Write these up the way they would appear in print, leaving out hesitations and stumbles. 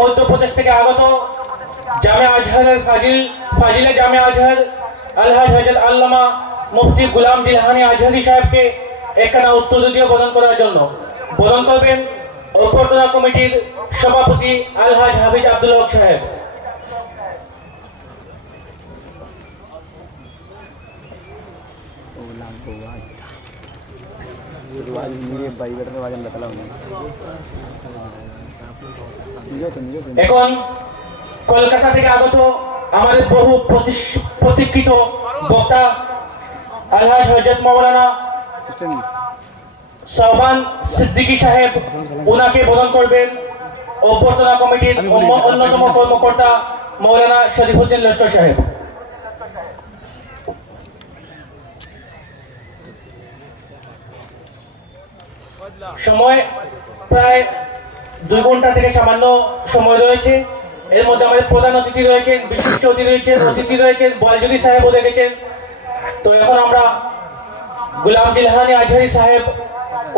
মধ্যপ্রদেশ থেকে আগত জামিয়া আজহারের ফাজিলে জামিয়া আজহার আলহাজ হযরত আল্লামা মুফতি গোলাম দিলহানি আজহারি সাহেবকে একখানা উত্তরীয় প্রদান করার জন্য প্রদান করবেন অভ্যর্থনা কমিটির সভাপতি আলহাজ হাফিজ আব্দুল হক সাহেব। এখন কলকাতা থেকে আগত আমাদের বহু প্রতীক্ষিত বক্তা আলহাজ হযরত মাওলানা শাহবান সিদ্দিকী সাহেব, ওনাকে প্রদান করবেন অভ্যর্থনা কমিটির অন্যতম কর্মকর্তা মাওলানা শরীফুদ্দিন লস্কর সাহেব। সময় প্রায় 2 ঘন্টা থেকে সামান্য সময় রয়েছে। এর মধ্যে আমাদের প্রধান অতিথি রয়েছেন, বিশিষ্ট অতিথি রয়েছেন, বলজুরি সাহেবও দেখেছেন। তো এখন আমরা গোলাম দিলহানি আজহারি সাহেব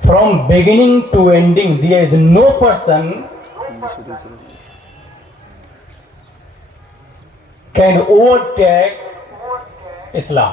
from beginning to ending there is no person can overtake Islam।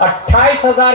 28,000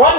1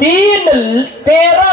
13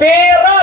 13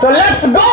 So let's go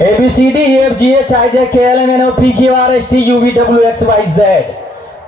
ABCDEFGHIJKLMNOPQRSTUVWXYZ।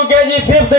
UKG, 5th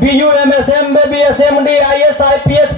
BU, MS, MBBS, MD, IS, IPS,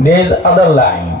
There is other line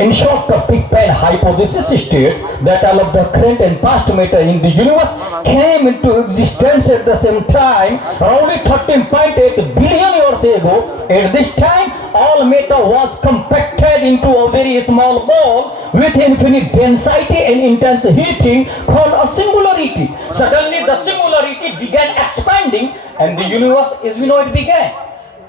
In short, the Big Bang hypothesis states that all of the current and past matter in the universe came into existence at the same time, only 13.8 billion years ago. At this time, all matter was compacted into a very small ball with infinite density and intense heating called a singularity. Suddenly, the singularity began expanding, and the universe as we know it began.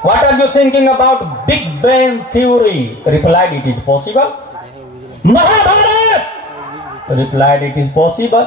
what are you thinking about Big Bang theory? Replied, it is possible. Mahabharat replied, it is possible.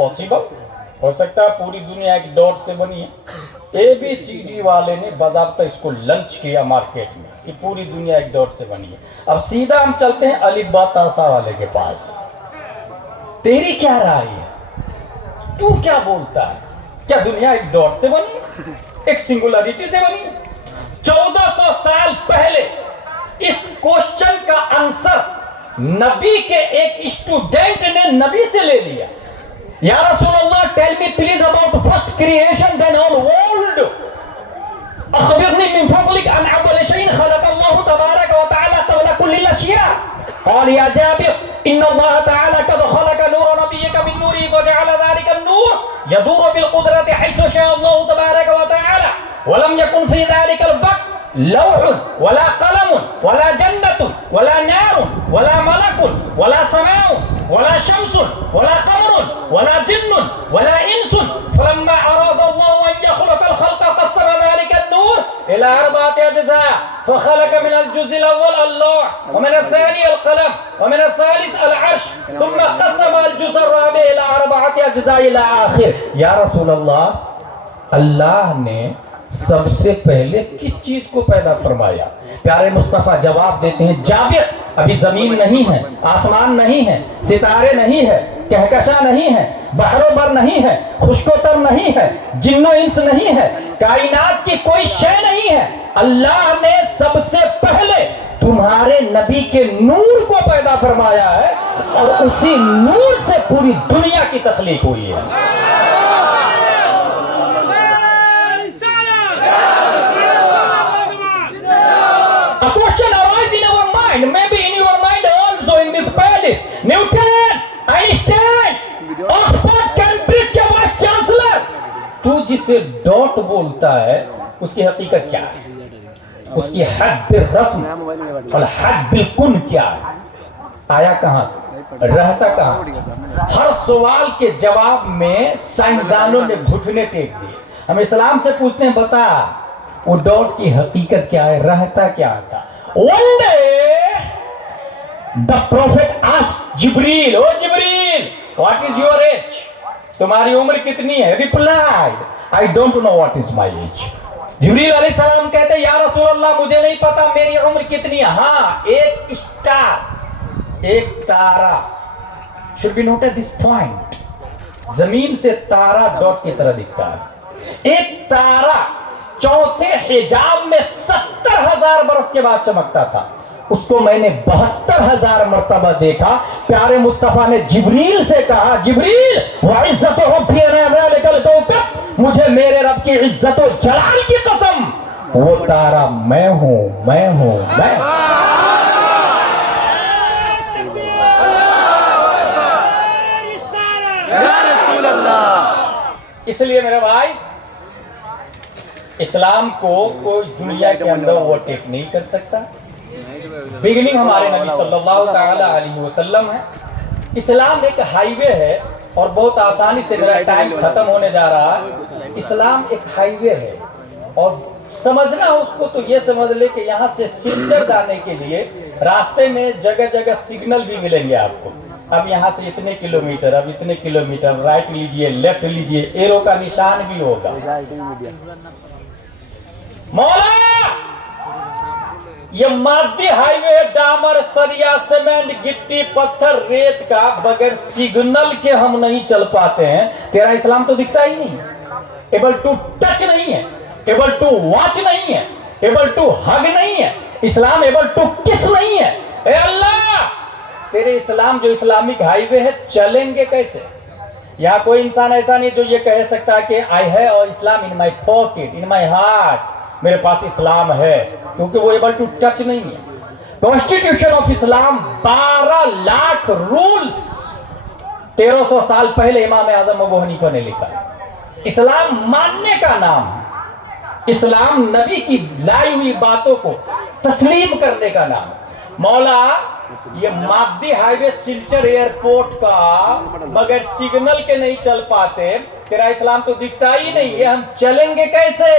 possible. ہو سکتا ہے پوری دنیا ایک dot سے بنی ہے، ABCD والے نے باضابطہ اس کو لنچ کیا مارکیٹ میں کہ پوری دنیا ایک ڈاٹ سے بنی ہے۔ اب سیدھا ہم چلتے ہیں الف با تا سا والے کے پاس، تیری کیا رائے ہے؟ تو کیا بولتا ہے؟ کیا دنیا ایک ڈاٹ سے بنی ہے؟ ایک سنگولیرٹی سے بنی ہے؟ 1400 سال پہلے اس کوشچن کا آنسر نبی کے ایک اسٹوڈنٹ نے نبی سے لے لیا۔ یا رسول اللہ tell me please about first creation then all world اخبرني من فضلك عن اول شيء خلق الله تبارك وتعالى قبل كل الاشياء قال يا جابر ان الله تعالى قد خلق نور نبيك من نوره وجعل ذلك النور يدور بالقدرة حيث شاء الله تبارك وتعالى ولم يكن في ذلك الوقت لوح ولا قلم ولا جنة ولا نار ولا ملك ولا سماء ولا شمس ولا قمر ولا جن ولا انس فلما اراد الله ان يخلق الخلق قسم ذلك النور الى 4 اجزاء فخلق من الجزء الاول اللوح ومن الثاني القلم ومن الثالث العرش ثم قسم الجزء الرابع الى 4 اجزاء الى اخر۔ یا رسول اللہ نے سب سے پہلے کس چیز کو پیدا فرمایا؟ پیارے مصطفیٰ جواب دیتے ہیں جابر ابھی زمین نہیں ہے، آسمان نہیں ہے، ستارے نہیں ہے، کہکشاں نہیں ہے، بحر و بر نہیں ہے، خشک و تر نہیں ہے، جن و انس نہیں ہے، کائنات کی کوئی شے نہیں ہے۔ اللہ نے سب سے پہلے تمہارے نبی کے نور کو پیدا فرمایا ہے اور اسی نور سے پوری دنیا کی تخلیق ہوئی ہے۔ Maybe in your mind also in this palace Newton, Einstein, Oxford, Cambridge کے وائس چانسلر، تو جسے ڈاٹ بولتا ہے اس کی حقیقت کیا ہے؟ اس کی حد بالرسم اور حد بالکن کیا ہے؟ آیا کہاں سے؟ رہتا کہاں؟ ہر سوال کے جواب میں سائنسدانوں نے گھٹنے ٹیک دیے۔ ہم اسلام سے پوچھتے ہیں بتا وہ ڈاٹ کی حقیقت کیا ہے، رہتا کیا تھا؟ One day, the prophet asked Jibreel, "Oh Jibreel, what is your age?" تمہاری عمر کتنی ہے؟ Replied, "I don't know what is my age." جبریل علیہ السلام کہتے ہیں یا رسول اللہ مجھے نہیں پتا میری عمر کتنی ہے، ہاں ایک اسٹار، ایک تارا، should be noted this point، زمین سے تارا ڈاٹ کی طرح دکھتا ہے۔ ایک تارا چوتھے حجاب میں 70,000 برس کے بعد چمکتا تھا، اس کو میں نے 72,000 مرتبہ دیکھا۔ پیارے مصطفیٰ نے جبریل سے کہا جبریل وعزت ربی انا ذلک الکوکب، مجھے میرے رب کی عزت و جلال کی قسم وہ تارا میں ہوں میں ہوں میں ہوں۔ یا رسول اللہ۔ اس لیے میرے بھائی اسلام کو کوئی دنیا کے اندر اوورٹیک نہیں کر سکتا۔ بگننگ ہمارے نبی صلی اللہ تعالی علیہ وسلم ہے۔ اسلام ایک ہائی وے ہے اور بہت آسانی سے میرا ٹائم ختم ہونے جا رہا ہے۔ اسلام ایک ہائی وے ہے اور سمجھنا اس کو تو یہ سمجھ لے کہ یہاں سے سلچر جانے کے لیے راستے میں جگہ جگہ سگنل بھی ملیں گے آپ کو، اب یہاں سے اتنے کلومیٹر، اب اتنے کلومیٹر، رائٹ لیجئے لیفٹ لیجئے، ایرو کا نشان بھی ہوگا۔ مولا یہ مادی ہائی وے ڈامر سریا سیمنٹ گٹی پتھر ریت کا بغیر سگنل کے ہم نہیں چل پاتے ہیں۔ تیرا اسلام تو دکھتا ہی نہیں، ایبل ٹو ٹچ نہیں ہے، ایبل ٹو واچ نہیں ہے، ایبل ٹو ہگ نہیں ہے، اسلام ایبل ٹو کس نہیں ہے۔ اے اللہ تیرے اسلام جو اسلامک ہائی وے ہے چلیں گے کیسے؟ یہاں کوئی انسان ایسا نہیں جو یہ کہہ سکتا کہ I have Islam in my pocket in my heart, میرے پاس اسلام ہے، کیونکہ وہ ایبل ٹو ٹچ نہیں ہے۔ Constitution of Islam 12 lakh rules 1300 سال پہلے امام اعظم ابو حنیفہ نے لکھا ہے۔ اسلام ماننے کا نام ہے، اسلام نبی کی لائی ہوئی باتوں کو تسلیم کرنے کا نام ہے۔ مولا یہ مادی ہائی وے سلچر ایئرپورٹ کا بغیر سگنل کے نہیں چل پاتے، تیرا اسلام تو دکھتا ہی نہیں ہے، ہم چلیں گے کیسے؟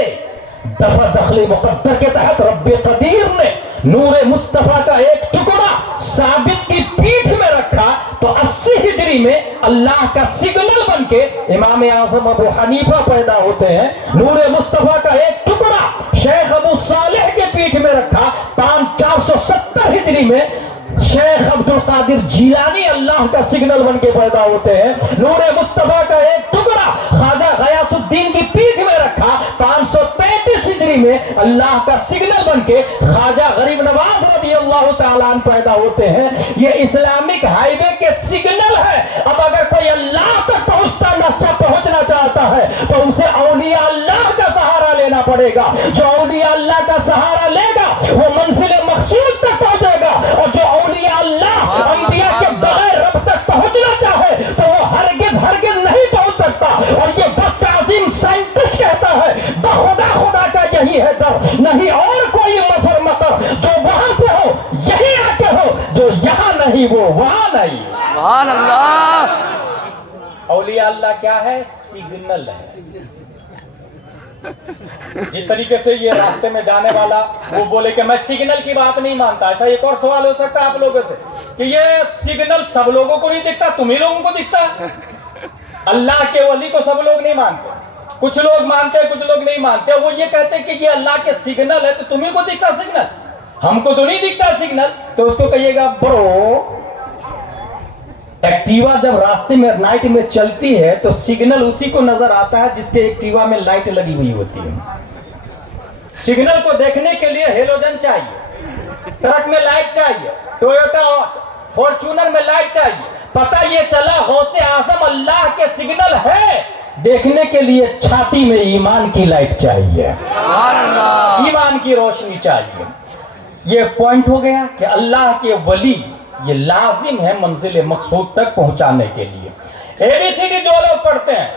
دفع دخل مقدر کے تحت رب قدیر نے نور مصطفیٰ کا ایک ٹکڑا ثابت کی پیٹھ میں رکھا تو 80 ہجری میں اللہ کا سگنل بن کے امام اعظم ابو حنیفہ پیدا ہوتے ہیں. نور مصطفیٰ کا ایک ٹکڑا شیخ ابو صالح کے پیٹھ میں رکھا. 470 ہجری میں شیخ عبد القادر جیلانی اللہ کا سگنل بن کے پیدا ہوتے ہیں. نور مصطفیٰ کا ایک ٹکڑا خواجہ غیاث الدین کی پیٹھ میں رکھا. 533 ہجری میں اللہ کا سگنل بن کے خواجہ غریب نواز رضی اللہ تعالیٰ عنہ پیدا ہوتے ہیں. یہ اسلامک ہائی وے کے سگنل ہے. اب اگر کوئی اللہ تک پہنچنا چاہتا ہے تو اسے اولیاء اللہ کا سہارا لینا پڑے گا. جو اولیاء اللہ کا سہارا لے گا وہ منزل مقصود تک پہنچے گا, اور جو اولیاء اللہ انبیاء کے بغیر رب تک پہنچنا چاہے تو وہ ہرگز نہیں پہنچ سکتا. اور یہ وقت عظیم سائنٹسٹ کہتا ہے بخدا خدا کا یہی ہے در, نہیں اور کوئی مفر مطر. جو وہاں سے ہو یہی آ کے ہو, جو یہاں نہیں وہ وہاں نہیں. سبحان اللہ. اولیاء اللہ کیا ہے؟ سگنل ہے. جس طریقے سے یہ راستے میں جانے والا وہ بولے کہ میں سگنل کی بات نہیں مانتا. اچھا ایک اور سوال ہو سکتا ہے آپ لوگوں سے کہ یہ سگنل سب لوگوں کو نہیں دکھتا, تمہیں لوگوں کو دکھتا ہے؟ اللہ کے ولی کو سب لوگ نہیں مانتے, کچھ لوگ مانتے ہیں کچھ لوگ نہیں مانتے. وہ یہ کہتے ہیں کہ یہ اللہ کے سگنل ہے تو تمہیں کو دکھتا سگنل, ہم کو تو نہیں دکھتا سگنل. تو اس کو کہیے گا برو, ایکٹیوا جب راستے میں نائٹ میں چلتی ہے تو سگنل اسی کو نظر آتا ہے جس کے ایکٹیوا میں لائٹ لگی ہوئی ہوتی ہے. سگنل کو دیکھنے کے لیے ہیلوجن چاہیے, ٹرک میں لائٹ چاہیے, ٹویوٹا فارچونر میں لائٹ چاہیے. پتہ یہ چلا غوث اعظم اللہ کے سگنل ہے, دیکھنے کے لیے چھاتی میں ایمان کی لائٹ چاہیے, ایمان کی روشنی چاہیے. یہ پوائنٹ ہو گیا کہ اللہ کے ولی یہ لازم ہے منزل مقصود تک پہنچانے کے لیے. ABCD جو لوگ پڑھتے ہیں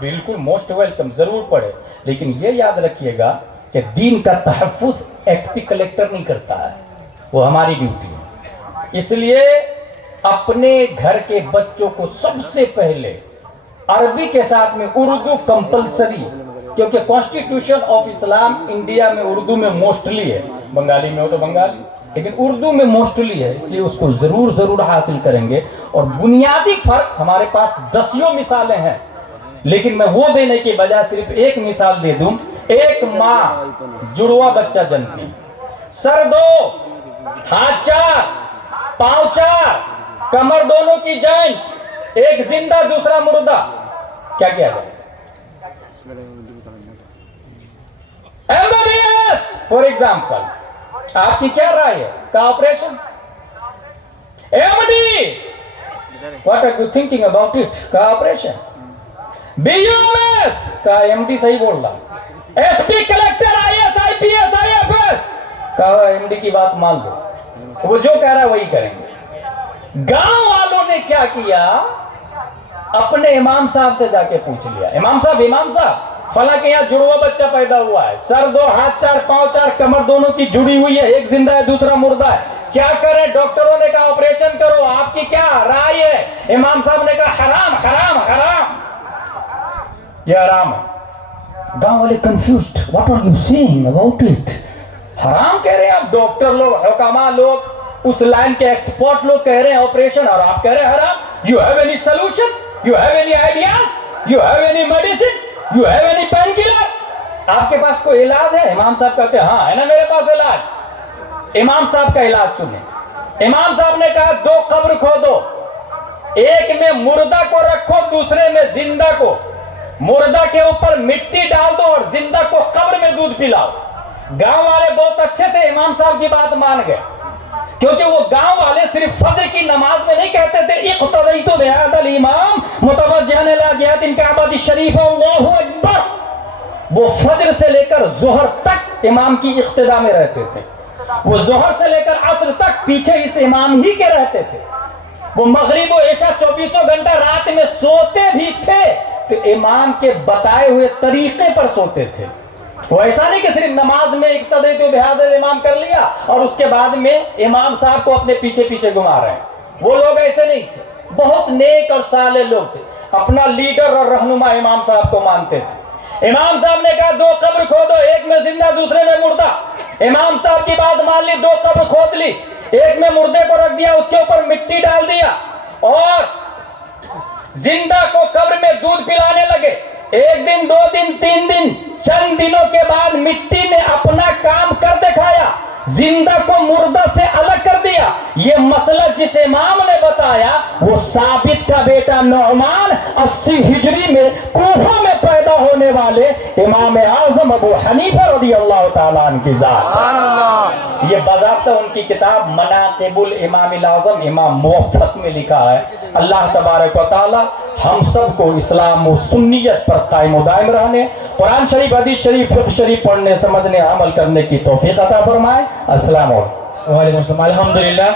بالکل موسٹ ویلکم, ضرور پڑھے, لیکن یہ یاد رکھیے گا کہ دین کا تحفظ ایکس پی کلیکٹر نہیں کرتا ہے, وہ ہماری ڈیوٹی ہے. اس لیے اپنے گھر کے بچوں کو سب سے پہلے عربی کے ساتھ میں اردو کمپلسری, کیونکہ کانسٹیٹیوشن آف اسلام انڈیا میں اردو میں موسٹلی ہے, بنگالی میں ہو تو بنگالی, لیکن اردو میں موسٹلی ہے, اس لیے اس کو ضرور حاصل کریں گے. اور بنیادی فرق ہمارے پاس دسیوں مثالیں ہیں, لیکن میں وہ دینے کی بجائے صرف ایک مثال دے دوں. ایک ماں جڑوا بچہ جنتی, سر 2, ہاتھ 4, پاؤں 4, کمر دونوں کی جوائنٹ, ایک زندہ دوسرا مردہ, کیا کیا جائے؟ MBBS فور ایگزامپل, آپ کی کیا رائے ہے؟ کا operation MD, what are you thinking about it? کا آپریشن BUMS کا MD صحیح بول رہا, SP collector IS IPS IFS کا MD کی بات مان لو, وہ جو کہہ رہا ہے وہی کریں گے. گاؤں والوں نے کیا کیا, اپنے امام صاحب سے جا کے پوچھ لیا, امام صاحب فلاں کے یہاں جڑوا بچہ پیدا ہوا ہے, سر 2, ہاتھ 4, پاؤں 4, کمر دونوں کی جڑی ہوئی ہے, ایک زندہ ہے دوسرا مردہ ہے, کیا کریں؟ ڈاکٹروں نے کہا آپریشن کرو, آپ کی کیا رائے ہے؟ امام صاحب نے کہا حرام حرام حرام, یہ حرام ہے. گاؤں والے confused, what are you saying about it? حرام کہہ رہے ہیں آپ, ڈاکٹر لوگ, حکما لوگ, اس لائن کے ایکسپرٹ لوگ کہہ رہے ہیں آپریشن, اور آپ کہہ رہے ہیں حرام. You have any solution, you have any ideas, you have any medicine, you have any painkiller, آپ کے پاس کوئی علاج ہے؟ امام صاحب کہتے ہیں ہاں ہے نا میرے پاس علاج. امام صاحب کا علاج سنیں. امام صاحب نے کہا 2 قبر کھودو, ایک میں مردہ کو رکھو, دوسرے میں زندہ کو. مردہ کے اوپر مٹی ڈال دو اور زندہ کو قبر میں دودھ پلاؤ. گاؤں والے بہت اچھے تھے, امام صاحب کی بات مان گئے, کیونکہ وہ گاؤں والے صرف فجر کی نماز میں نہیں کہتے تھے اقتدیت بہذا الامام متوجہا الی جہۃ الکعبۃ الشریفہ اللہ اکبر, وہ فجر سے لے کر ظہر تک امام کی اقتداء میں رہتے تھے, وہ ظہر سے لے کر عصر تک پیچھے اس امام ہی کے رہتے تھے, وہ مغرب و عشاء 24 گھنٹہ رات میں سوتے بھی تھے تو امام کے بتائے ہوئے طریقے پر سوتے تھے. وہ ایسا نہیں کہ صرف نماز میں اقتدیت بہذا الامام کر لیا اور اس کے بعد میں امام صاحب کو اپنے پیچھے پیچھے گھما رہے ہیں. وہ لوگ ایسے نہیں تھے, بہت نیک اور صالح لوگ تھے, اپنا لیڈر اور رہنما امام صاحب کو مانتے تھے. امام صاحب نے کہا 2 قبر کھودو, ایک میں زندہ دوسرے میں مردہ. امام صاحب کی بات مان لی, 2 قبر کھود لی, ایک میں مردے کو رکھ دیا, اس کے اوپر مٹی ڈال دیا اور زندہ کو قبر میں دودھ پلانے لگے. ایک دن, 2 دن, 3 دن, چند دنوں کے بعد مٹی نے اپنا کام کر دکھایا, زندہ کو مردہ سے الگ کر دیا. یہ مسئلہ جس امام نے بتایا وہ ثابت کا بیٹا نعمان 80 ہجری میں کوفہ میں پیدا ہونے والے امام اعظم ابو حنیفہ رضی اللہ تعالیٰ عنہ کی ذات. یہ باضابطہ ان کی کتاب مناقب الامام الاعظم امام موفق میں لکھا ہے. اللہ تبارک و تعالی ہم سب کو اسلام و سنیت پر قائم و دائم رہنے, قرآن شریف, حدیث شریف, فقہ شریف پڑھنے, سمجھنے, عمل کرنے کی توفیق عطا فرمائے. السلام علیکم. وعلیکم السلام. الحمدللہ